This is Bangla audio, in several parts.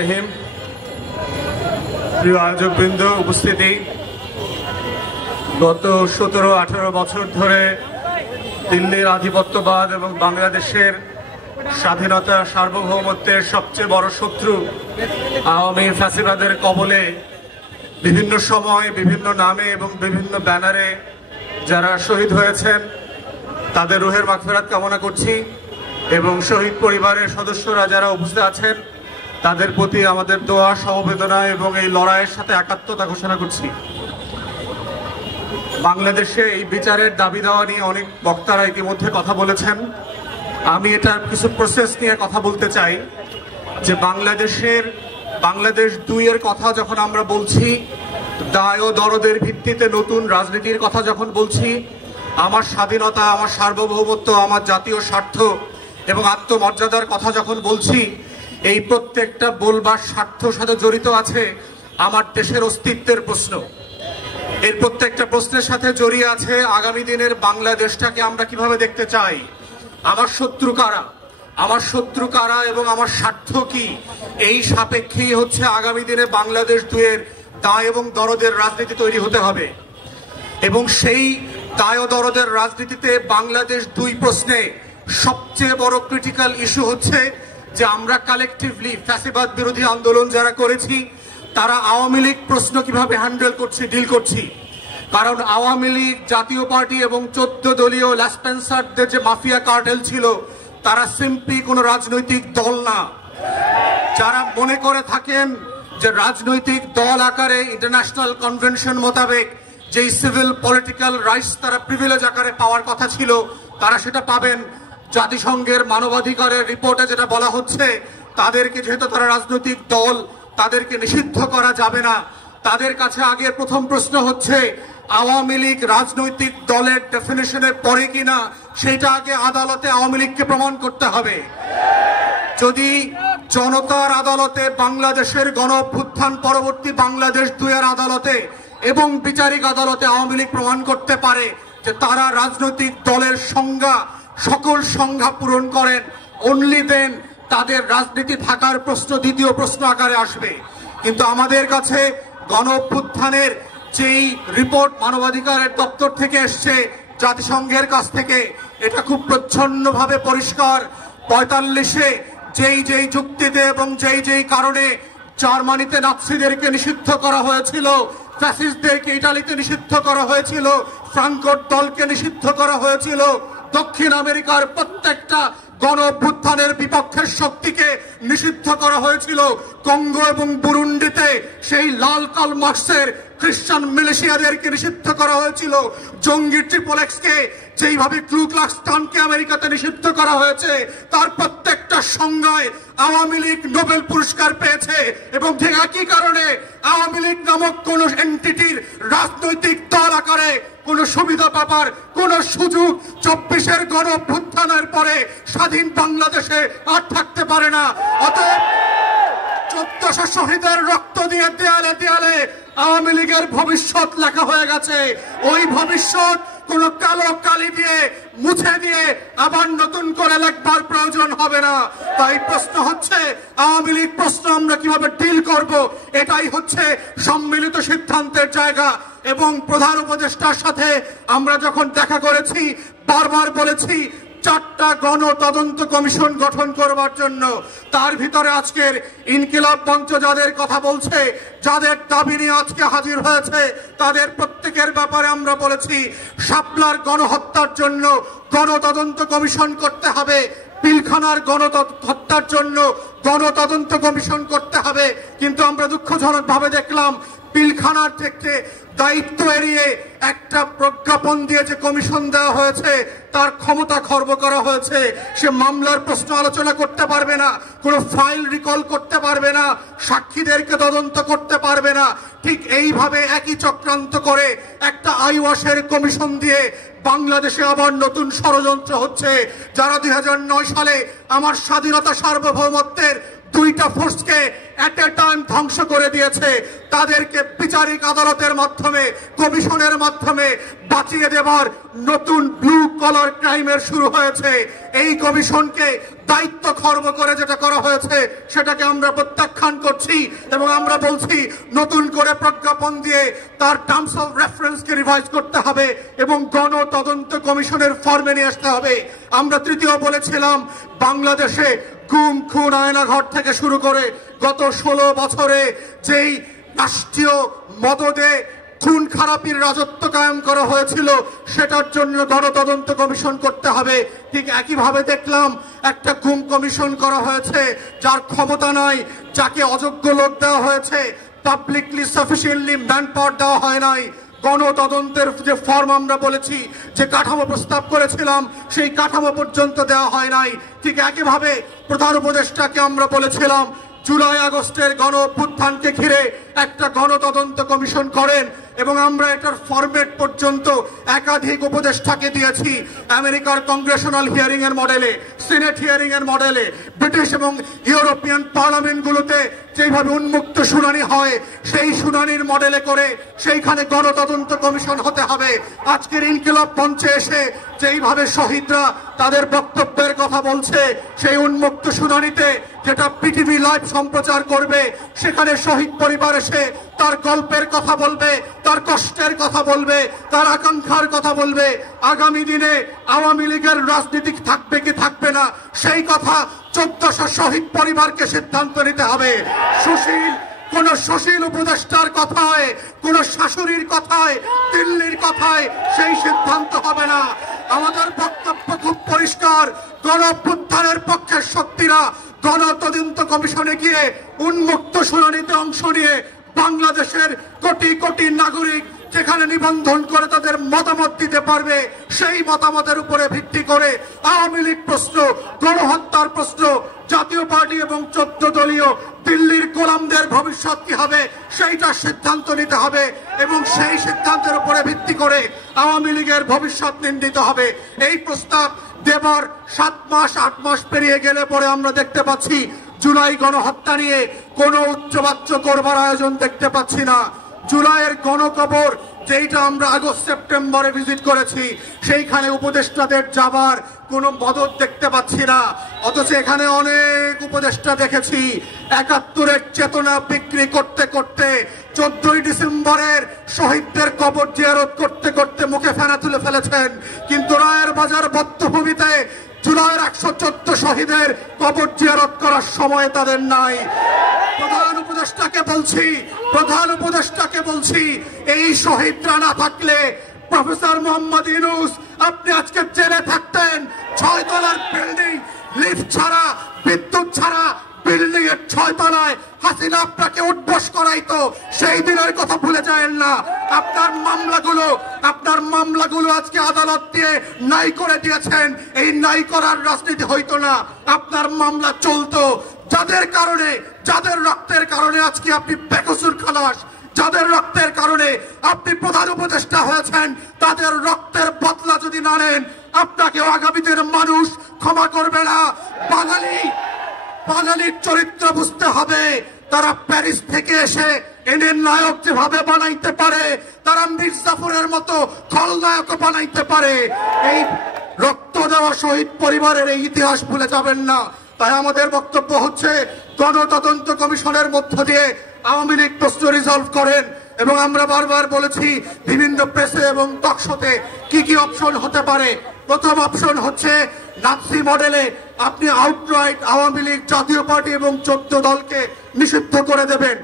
রহিম। প্রিয় আয়োজকবৃন্দ, উপস্থিতি, গত 17-18 বছর ধরে দিল্লির আধিপত্যবাদ এবং বাংলাদেশের স্বাধীনতা সার্বভৌমত্বের সবচেয়ে বড় শত্রু আওয়ামী ফ্যাসিবাদের কবলে বিভিন্ন সময় বিভিন্ন নামে এবং বিভিন্ন ব্যানারে যারা শহীদ হয়েছেন তাদের রুহের মাগফিরাত কামনা করছি এবং শহীদ পরিবারের সদস্যরা যারা উপস্থিত আছেন তাদের প্রতি আমাদের দোয়া, সমবেদনা এবং এই লড়াইয়ের সাথে একাত্মতা ঘোষণা করছি। বাংলাদেশে এই বিচারের দাবি দেওয়া নিয়ে অনেক বক্তারা ইতিমধ্যে কথা বলেছেন। আমি এটার কিছু প্রসেস নিয়ে কথা বলতে চাই যে বাংলাদেশ 2 এর কথা যখন আমরা বলছি, দায় ও দরদের ভিত্তিতে নতুন রাজনীতির কথা যখন বলছি, আমার স্বাধীনতা, আমার সার্বভৌমত্ব, আমার জাতীয় স্বার্থ এবং আত্মমর্যাদার কথা যখন বলছি, এই প্রত্যেকটা বলবার স্বার্থর সাথে জড়িত আছে আমার দেশের অস্তিত্বের প্রশ্ন। এর প্রত্যেকটা প্রশ্নের সাথে জড়িয়ে আছে আগামী দিনের বাংলাদেশটাকে আমরা কিভাবে দেখতে চাই, আমার শত্রু কারা এবং আমার স্বার্থ কি, এই সাপেক্ষেই হচ্ছে আগামী দিনে বাংলাদেশ 2 এর দায় এবং দরদের রাজনীতি তৈরি হতে হবে। এবং সেই দায় ও দরদের রাজনীতিতে বাংলাদেশ 2 প্রশ্নে সবচেয়ে বড় ক্রিটিক্যাল ইস্যু হচ্ছে যে আমরা কালেকটিভলি ফ্যাসিবাদ বিরোধী আন্দোলন যারা করেছি তারা আওয়ামী লীগ প্রশ্ন কিভাবে হ্যান্ডেল করছি, ডিল করছি। কারণ আওয়ামী লীগ, জাতীয় পার্টি এবং 14 দলীয় ল্যাসপেন্সারদের যে মাফিয়া কার্টেল ছিল তারা সিম্পলি কোনো রাজনৈতিক দল না। যারা মনে করে থাকেন যে রাজনৈতিক দল আকারে ইন্টারন্যাশনাল কনভেনশন মোতাবেক যেই সিভিল পলিটিক্যাল রাইটস তারা প্রিভিলেজ আকারে পাওয়ার কথা ছিল তারা সেটা পাবেন। জাতিসংঘের মানবাধিকারের রিপোর্টে যেটা বলা হচ্ছে, তাদেরকে যেহেতু তারা রাজনৈতিক দল, তাদেরকে নিষিদ্ধ করা যাবে না। তাদের কাছে আগে প্রথম প্রশ্ন হচ্ছে আওয়ামী লীগ রাজনৈতিক দলের ডেফিনিশনে পড়ে কিনা সেটা আগে আদালতে আওয়ামী লীগকে প্রমাণ করতে হবে। যদি জনতার আদালতে, বাংলাদেশের গণ অভ্যুত্থান পরবর্তী বাংলাদেশ 2 এর আদালতে এবং বিচারিক আদালতে আওয়ামী লীগ প্রমাণ করতে পারে যে তারা রাজনৈতিক দলের সংজ্ঞা, সকল সংজ্ঞা পূরণ করেন, অনলি দেন তাদের রাজনীতি থাকার প্রশ্ন দ্বিতীয় প্রশ্ন আকারে আসবে। কিন্তু আমাদের কাছে গণ অভ্যুত্থানের যেই রিপোর্ট মানবাধিকারের দপ্তর থেকে এসছে, জাতিসংঘের কাছ থেকে, এটা খুব প্রচ্ছন্নভাবে পরিষ্কার। 45-এ যেই যুক্তিতে এবং যেই কারণে জার্মানিতে নাৎসিদেরকে নিষিদ্ধ করা হয়েছিল, ফ্যাসিস্টদেরকে ইটালিতে নিষিদ্ধ করা হয়েছিল, ফ্রাঙ্কোর দলকে নিষিদ্ধ করা হয়েছিল, দক্ষিণ আমেরিকার প্রত্যেকটা গণ অভ্যুত্থানের বিপক্ষের শক্তিকে নিষিদ্ধ করা হয়েছিল, কঙ্গো এবং বুরুন্ডিতে সেই লাল কার্ল মার্কসের খ্রিস্টান মিলিশিয়াদেরকে নিষিদ্ধ করা হয়েছিল, জঙ্গি ট্রিপল-এক্সকে যেইভাবে ক্লু ক্লাক্স ক্লানকে আমেরিকাতে নিষিদ্ধ করা হয়েছে, তার প্রত্যেকটা সংজ্ঞায় আওয়ামী লীগ নোবেল পুরস্কার পেয়েছে। এবং ঠিক একই কারণে আওয়ামী লীগ নামক কোন এন্টিটির রাজনৈতিক দল আকারে কোন সুবিধা পাবার কোন সুযোগ 24-এর গণ অভ্যুত্থানের পরে স্বাধীন বাংলাদেশে আর থাকতে পারে না। অতএব 1400 শহীদের রক্ত দিয়ে দেয়ালে দেয়ালে আওয়ামী লীগের ভবিষ্যৎ লেখা হয়ে গেছে। ওই ভবিষ্যৎ কোন কালো কালি দিয়ে মুছে দিয়ে আবার নতুন করে লেখবার প্রয়োজন হবে না। তাই প্রশ্ন হচ্ছে আওয়ামী লীগ প্রশ্ন আমরা কিভাবে ডিল করব, এটাই হচ্ছে সম্মিলিত সিদ্ধান্তের জায়গা। এবং প্রধান উপদেষ্টার সাথে আমরা যখন দেখা করেছি বারবার বলেছি 4টা গণ তদন্ত কমিশন গঠন করবার জন্য। তার ভিতরে আজকের ইনকিলাব মঞ্চ যাদের কথা বলছে, যাদের দাবি নিয়ে আজকে হাজির হয়েছে, তাদের প্রত্যেকের ব্যাপারে আমরা বলেছি শাপলার গণহত্যার জন্য গণতদন্ত কমিশন করতে হবে, পিলখানার গণহত্যার জন্য গণতদন্ত কমিশন করতে হবে। কিন্তু আমরা দুঃখজনকভাবে দেখলাম পিলখানার থেকে দায়িত্ব এড়িয়ে একটা প্রজ্ঞাপন দিয়ে যে কমিশন দেওয়া হয়েছে তার ক্ষমতা খর্ব করা হয়েছে। সে মামলার প্রশ্ন আলোচনা করতে পারবে না, কোনো ফাইল রিকল করতে পারবে না, সাক্ষীদেরকে তদন্ত করতে পারবে না। ঠিক এইভাবে একই চক্রান্ত করে একটা আইওয়াশের কমিশন দিয়ে বাংলাদেশে আবার নতুন ষড়যন্ত্র হচ্ছে। যারা 2009 সালে আমার স্বাধীনতা সার্বভৌমত্বের 2টা ফোর্সকে এট এ টাইম ধ্বংস ধ্বংস করে দিয়েছে তাদেরকে বিচারিক আদালতের মাধ্যমে, কমিশনের মাধ্যমে বাঁচিয়ে দেবার নতুন ব্লু কলার ক্রাইমের শুরু হয়েছে। এই কমিশনকে দায়িত্ব খর্ব করে যেটা করা হয়েছে সেটাকে আমরা প্রত্যাখ্যান করছি এবং আমরা বলছি নতুন করে প্রজ্ঞাপন দিয়ে তার টার্মস অফ রেফারেন্সকে রিভাইজ করতে হবে এবং গণ তদন্ত কমিশনের ফর্মে নিয়ে আসতে হবে। আমরা তৃতীয় বলেছিলাম বাংলাদেশে গুম খুন আয়নাঘর থেকে শুরু করে গত 16 বছরে যেই রাষ্ট্রীয় মদদে খুন খারাপির রাজত্ব কায়েম করা হয়েছিল সেটার জন্য গণতদন্ত কমিশন করতে হবে। ঠিক একইভাবে দেখলাম একটা গুম কমিশন করা হয়েছে যার ক্ষমতা নাই, যাকে অযোগ্য লোক দেওয়া হয়েছে, পাবলিকলি সাফিসিয়েন্টলি ম্যান পাওয়ার দেওয়া হয় নাই। গণতদন্তের যে ফর্ম আমরা বলেছি, যে কাঠামো প্রস্তাব করেছিলাম সেই কাঠামো পর্যন্ত দেওয়া হয় নাই। ঠিক একইভাবে প্রধান উপদেষ্টাকে আমরা বলেছিলাম জুলাই আগস্টের গণ অভ্যুত্থানকে ঘিরে একটা গণতদন্ত কমিশন করেন এবং আমরা এটার ফরম্যাট পর্যন্ত একাধিক উপদেষ্টাকে দিয়েছি। আমেরিকার কংগ্রেশনাল হিয়ারিং এর মডেলে, সিনেট হিয়ারিং এর মডেলে, ব্রিটিশ এবং ইউরোপিয়ান পার্লামেন্টগুলোতে যেভাবে উন্মুক্ত শুনানি হয় সেই শুনানির মডেলে করে সেইখানে গণতদন্ত কমিশন হতে হবে। আজকের ইনকিলাব মঞ্চে এসে যেইভাবে শহীদরা তাদের বক্তব্যের কথা বলছে সেই উন্মুক্ত শুনানিতে যেটা পিটিভি লাইভ সম্প্রচার করবে সেখানে শহীদ পরিবার এসে তার গল্পের কথা বলবে, তার কষ্টের কথা বলবে, তার আকাঙ্ক্ষার কথা বলবে। আগামী দিনে আওয়ামী লীগের রাজনীতি থাকবে কি থাকবে না সেই কথা 1400 শহীদ পরিবারকে সিদ্ধান্ত নিতে হবে। কোন সুশীল উপদেষ্টার কথায়, কোন শাশুড়ির কথায়, দিল্লির কথায় সেই সিদ্ধান্ত হবে না। আমাদের বক্তব্য খুব পরিষ্কার, গণ অভ্যুত্থানের পক্ষের শক্তিরা গণতদন্ত কমিশনে গিয়ে উন্মুক্ত শুনানিতে অংশ নিয়ে বাংলাদেশের কোটি কোটি নাগরিক যেখানে নিবন্ধন করে তাদের মতামত দিতে পারবে, সেই মতামতের উপরে ভিত্তি করে আওয়ামী লীগ প্রশ্ন, গণহত্যার প্রশ্ন, জাতীয় পার্টি এবং 14 দলীয় দিল্লির গোলামদের ভবিষ্যৎ কি হবে সেইটা সিদ্ধান্ত নিতে হবে এবং সেই সিদ্ধান্তের উপরে ভিত্তি করে আওয়ামী লীগের ভবিষ্যৎ নির্ণীত হবে। এই প্রস্তাব দেবার 7 মাস 8 মাস পেরিয়ে গেলে পরে আমরা দেখতে পাচ্ছি জুলাই গণহত্যা নিয়ে কোনো উচ্চবাচ্য করবার আয়োজন দেখতে পাচ্ছি না। জুলাইয়ের গণকবর যেটা আমরা আগস্ট সেপ্টেম্বরে ভিজিট করেছি সেইখানে উপদেষ্টাদের যাবার কোনো মদত দেখতে পাচ্ছি না। অথচ এখানে অনেক উপদেষ্টা দেখেছি 71-এর চেতনা বিক্রি করতে করতে 14ই ডিসেম্বরের শহীদদের কবর জিয়ারত করতে করতে মুখে ফেনা তুলে ফেলেছেন, কিন্তু রায়ের বাজার বধ্যভূমিতে জুলাইয়ের 114 শহীদের কবর জিয়ারত করার সময় তাদের নাই। প্রধান উপদেষ্টাকে বলছি এই শহীদরা না থাকলে প্রফেসর মোহাম্মদ ইউনূস আপনি আজকে জেলে থাকতেন। 6 তলার বিল্ডিং, লিফট ছাড়া, বিদ্যুৎ ছাড়া বিল্ডিং এর 6 তলায় হাসিনা আপনাকে উঠবস করাইতো, সেই দিনের কথা ভুলে যায়েন না। আপনার মামলাগুলো আজকে আদালত দিয়ে নাই করে দিয়েছেন। এই নাই করার রাজনীতি হইতো না, আপনার মামলা চলতো। যাদের রক্তের কারণে আজকে আপনি বেকসুর খালাস, যাদের রক্তের কারণে আপনি প্রধান উপদেষ্টা হয়েছেন, তাদের রক্তের বদলা যদি না নেন আপনাকে আগামী দিনের মানুষ ক্ষমা করবে না। বাঙালির চরিত্র বুঝতে হবে। তারা প্যারিস থেকে এসে এনের নায়ক যেভাবে বানাইতে পারে তারা মির্জাফরের মতো খলনায়ক বানাইতে পারে। এই রক্ত দেওয়া শহীদ পরিবারের এই ইতিহাস ভুলে যাবেন না। তাই আমাদের বক্তব্য হচ্ছে গণতদন্ত কমিশনের মধ্য দিয়ে আওয়ামী লীগ প্রশ্ন রিজলভ করেন। এবং আমরা বারবার বলেছি বিভিন্ন প্রেসে এবং টকশোতে কি কি অপশন হতে পারে। প্রথম অপশন হচ্ছে নাৎসি মডেলে আপনি আউটরাইট আওয়ামী লীগ, জাতীয় পার্টি এবং 14 দলকে নিষিদ্ধ করে দেবেন।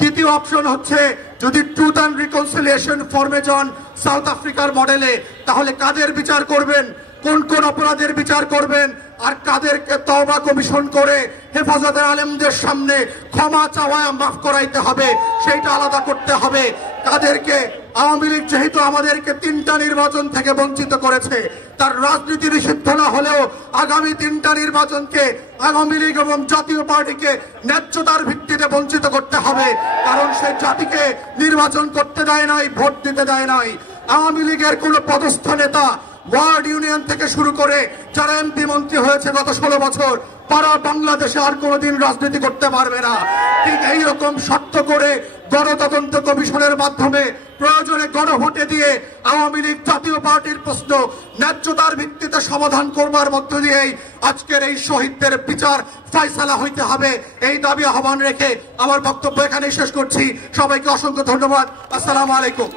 দ্বিতীয় অপশন হচ্ছে যদি ট্রুথ অ্যান্ড রিকনসিলিয়েশন ফর্মে যান সাউথ আফ্রিকার মডেলে, তাহলে কাদের বিচার করবেন, কোন কোন অপরাধের বিচার করবেন, আর কাদেরকে তওবা কমিশন করে হেফাজতের আলেমদের সামনে ক্ষমা চাওয়ায় মাফ করাইতে হবে সেইটা আলাদা করতে হবে। কাদেরকে আওয়ামী লীগ যেহেতু আমাদেরকে 3টা নির্বাচন থেকে বঞ্চিত করেছে, তার রাজনীতি নিষিদ্ধ না হলেও আগামী 3টা নির্বাচনকে আওয়ামী লীগ এবং জাতীয় পার্টিকে ন্যায্যতার ভিত্তিতে বঞ্চিত করতে হবে, কারণ সে জাতিকে নির্বাচন করতে দেয় নাই, ভোট দিতে দেয় নাই। আওয়ামী লীগের কোন পদস্থ নেতা ওয়ার্ড ইউনিয়ন থেকে শুরু করে যারা এমপি মন্ত্রী হয়েছে গত 16 বছর, তারা বাংলাদেশে আর কোনোদিন রাজনীতি করতে পারবে না। ঠিক এইরকম শর্ত করে গণতদন্ত কমিশনের মাধ্যমে প্রয়োজনে গণভোটে দিয়ে আওয়ামী লীগ জাতীয় পার্টির প্রশ্ন ন্যায্যতার ভিত্তিতে সমাধান করবার মধ্য দিয়েই আজকের এই শহীদদের বিচার ফয়সালা হইতে হবে, এই দাবি আহ্বান রেখে আমার বক্তব্য এখানেই শেষ করছি। সবাইকে অসংখ্য ধন্যবাদ। আসসালামু আলাইকুম।